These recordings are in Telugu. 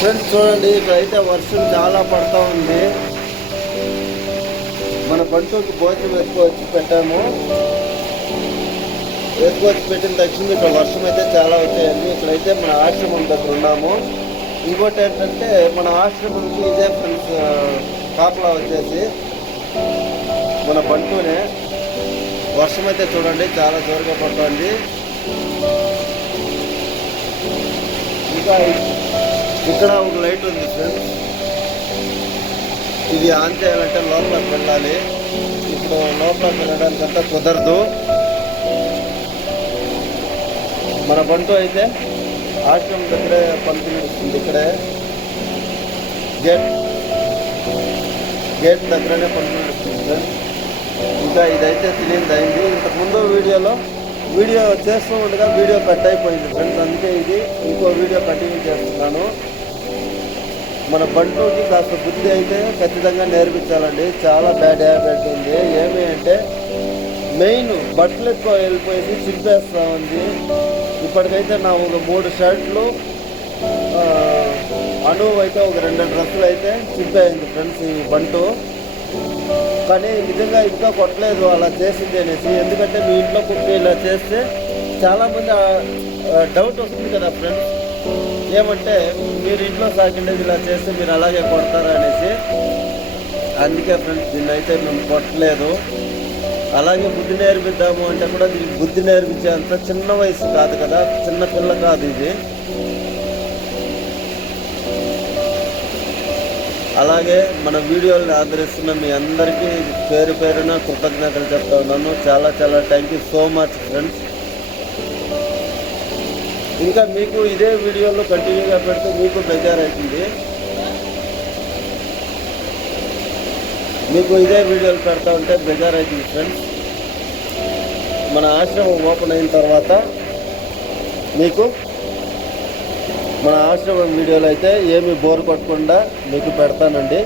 ఫ్రెండ్స్ చూడండి ఇక్కడైతే వర్షం చాలా పడతా ఉంది. మన బంటుకి భోజనం ఎక్కువ వచ్చి పెట్టాము. ఎత్తుకొచ్చి పెట్టిన తక్షణ ఇక్కడ వర్షం అయితే చాలా వచ్చాయండి. ఇక్కడైతే మన ఆశ్రమం దగ్గర ఉన్నాము. ఇంకోటి ఏంటంటే మన ఆశ్రమంకి ఇదే ఫ్రెండ్స్ కాపలా వచ్చేసి మన బంటునే వర్షం అయితే చూడండి చాలా జోరుగా పడుతుంది. ఇంకా ఇక్కడ ఒక లైట్ ఉంది ఫ్రెండ్స్ ఇది ఆన్ చేయాలంటే లోపలికి వెళ్ళాలి ఇప్పుడు లోపలికి వెళ్ళడానికి అంతా కుదరదు. మన బంటు అయితే ఆశ్రమం దగ్గరే పలుకునిస్తుంది ఇక్కడే. గేట్. గేట్ దగ్గరనే పలుకునిస్తుంది ఫ్రెండ్స్ ఇంకా ఇదైతే తెలియదు అయింది. ఇంతకుముందు వీడియోలో వీడియో చేస్తూ ఉండగా వీడియో కట్ అయిపోయింది ఫ్రెండ్స్. అందుకే ఇది ఇంకో వీడియో కంటిన్యూ చేస్తున్నాను. మన బంటుకి కాస్త బుద్ధి అయితే ఖచ్చితంగా నేర్పించాలండి. చాలా బ్యాడ్ హ్యాబిట్ ఉంది. ఏమి అంటే మెయిన్ బట్టలు ఎక్కువ వెళ్ళిపోయింది చింపేస్తూ ఉంది ఇప్పటికైతే నా ఒక మూడు షర్ట్లు ఆ, అయితే ఒక రెండు డ్రెస్సులు అయితే చింపేయండి ఫ్రెండ్స్ ఈ బంటు. కానీ నిజంగా ఇంకా కొట్టలేదు అలా చేసింది అనేసి. ఎందుకంటే మీ ఇంట్లో కుట్టి ఇలా చేస్తే చాలామంది డౌట్ వస్తుంది కదా ఫ్రెండ్స్. ఏమంటే మీరు ఇంట్లో సాకిండేది ఇలా చేస్తే మీరు అలాగే కొడతారు అనేసి. అందుకే ఫ్రెండ్స్ దీన్ని అయితే మేము కొట్టలేదు. అలాగే బుద్ధి నేర్పిద్దాము అంటే కూడా దీనికి బుద్ధి నేర్పించేంత చిన్న వయసు కాదు కదా చిన్న పిల్ల కాదు ఇది. అలాగే మన వీడియోని ఆదరిస్తున్న మీ అందరికీ పేరు పేరున కృతజ్ఞతలు చెప్తా ఉన్నాను. చాలా చాలా thank you so much friends. ఇంకా మీకు ఇదే వీడియోలో కంటిన్యూగా పెడితే మీకు బెజారవుతుంది మీకు ఇదే వీడియోలు పెడతా ఉంటే బెజారైతుంది ఫ్రెండ్స్. మన ఆశ్రమం ఓపెన్ అయిన తర్వాత మీకు మన ఆశ్రమం వీడియోలు అయితే ఏమి బోర్ కొట్టకుండా మీకు పెడతానండి.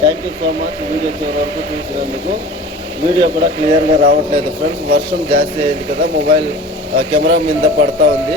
Thank you so much video చివరి వరకు చూసినందుకు వీడియో కూడా క్లియర్గా రావట్లేదు ఫ్రెండ్స్. వర్షం జాస్తి అయింది కదా మొబైల్ ఆ, కెమెరా మీద పడతా ఉంది.